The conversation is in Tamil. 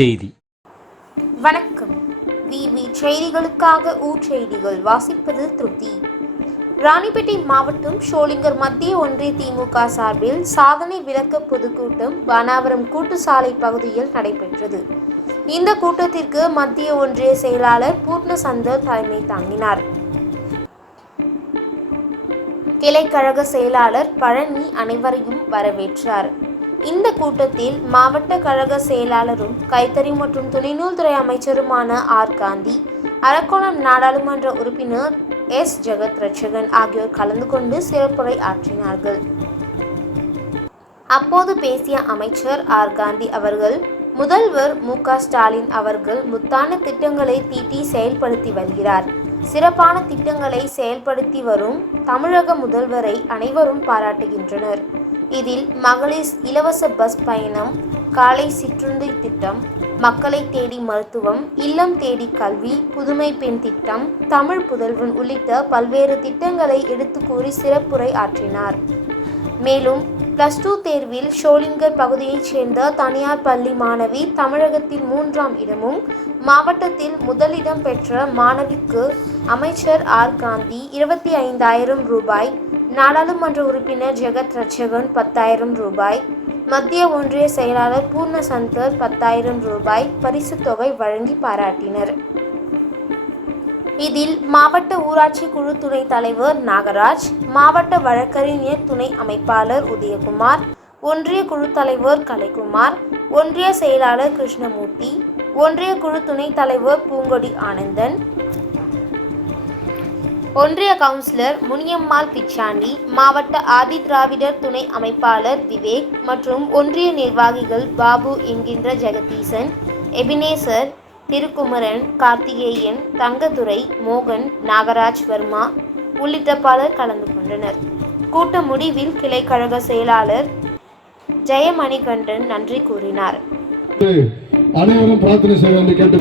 செய்தி. வணக்கம். விவி செய்திகளுக்காக ஊர் செய்திகள் வாசிப்பது திருப்தி. ராணிப்பேட்டை மாவட்டம் ஷோலிங்கர் மத்திய ஒன்றிய திமுக சார்பில் சாதனை விளக்க பொதுக்கூட்டம் வனாவரம் கூட்டுசாலை பகுதியில் நடைபெற்றது. இந்த கூட்டத்திற்கு மத்திய ஒன்றிய செயலாளர் பூர்ணசந்தர் தலைமை தாங்கினார். கிளைக்கழக செயலாளர் பழனி அனைவரையும் வரவேற்றார். இந்த கூட்டத்தில் மாவட்ட கழக செயலாளரும் கைத்தறி மற்றும் துணிநூல்துறை அமைச்சருமான ஆர். காந்தி அரக்கோணம் நாடாளுமன்ற உறுப்பினர் எஸ். ஜெகத் ரட்சகன் ஆகியோர் கலந்து கொண்டு சிறப்புரை ஆற்றினார்கள். அப்போது பேசிய அமைச்சர் ஆர். காந்தி அவர்கள் முதல்வர் மு. க. ஸ்டாலின் அவர்கள் முத்தான திட்டங்களை தீட்டி செயல்படுத்தி வருகிறார். சிறப்பான திட்டங்களை செயல்படுத்தி வரும் தமிழக முதல்வரை அனைவரும் பாராட்டுகின்றனர். இதில் மகளிர் இலவச பஸ் பயணம் காலை சிற்றுண்டி திட்டம் மக்களை தேடி மருத்துவம் இல்லம் தேடி கல்வி புதுமை பெண் திட்டம் தமிழ் புதல்வன் உள்ளிட்ட பல்வேறு திட்டங்களை எடுத்து கூறி சிறப்புரை ஆற்றினார். மேலும் பிளஸ் டூ தேர்வில் ஷோலிங்கர் பகுதியைச் சேர்ந்த தனியார் பள்ளி மாணவி தமிழகத்தில் மூன்றாம் இடமும் மாவட்டத்தில் முதலிடம் பெற்ற மாணவிக்கு அமைச்சர் ஆர். காந்தி இருபத்தி ஐந்தாயிரம் ரூபாய் நாடாளுமன்ற உறுப்பினர் ஜெகத் ரட்சகன் பத்தாயிரம் ரூபாய் மத்திய ஒன்றிய செயலாளர் பூர்ண சந்தர் பத்தாயிரம் ரூபாய் பரிசுத் தொகை வழங்கி பாராட்டினர். இதில் மாவட்ட ஊராட்சி குழு துணைத் தலைவர் நாகராஜ் மாவட்ட வழக்கறிஞர் துணை அமைப்பாளர் உதயகுமார் ஒன்றிய குழு தலைவர் கலைக்குமார் ஒன்றிய செயலாளர் கிருஷ்ணமூர்த்தி ஒன்றிய குழு துணைத் தலைவர் பூங்கொடி ஆனந்தன் ஒன்றிய கவுன்சிலர் முனியம்மாள் பிச்சாண்டி மாவட்ட ஆதி திராவிடர் துணை அமைப்பாளர் விவேக் மற்றும் ஒன்றிய நிர்வாகிகள் பாபு என்கின்ற ஜெகதீசன் எபினேசர் திருக்குமரன் கார்த்திகேயன் தங்கதுரை மோகன் நாகராஜ் வர்மா உள்ளிட்ட பலர் கலந்து கொண்டனர். கூட்ட முடிவில் கிளைக்கழக செயலாளர் ஜெயமணிகண்டன் நன்றி கூறினார். அனைவரும் பிரார்த்தனை செய்ய வேண்டும் கேட்டு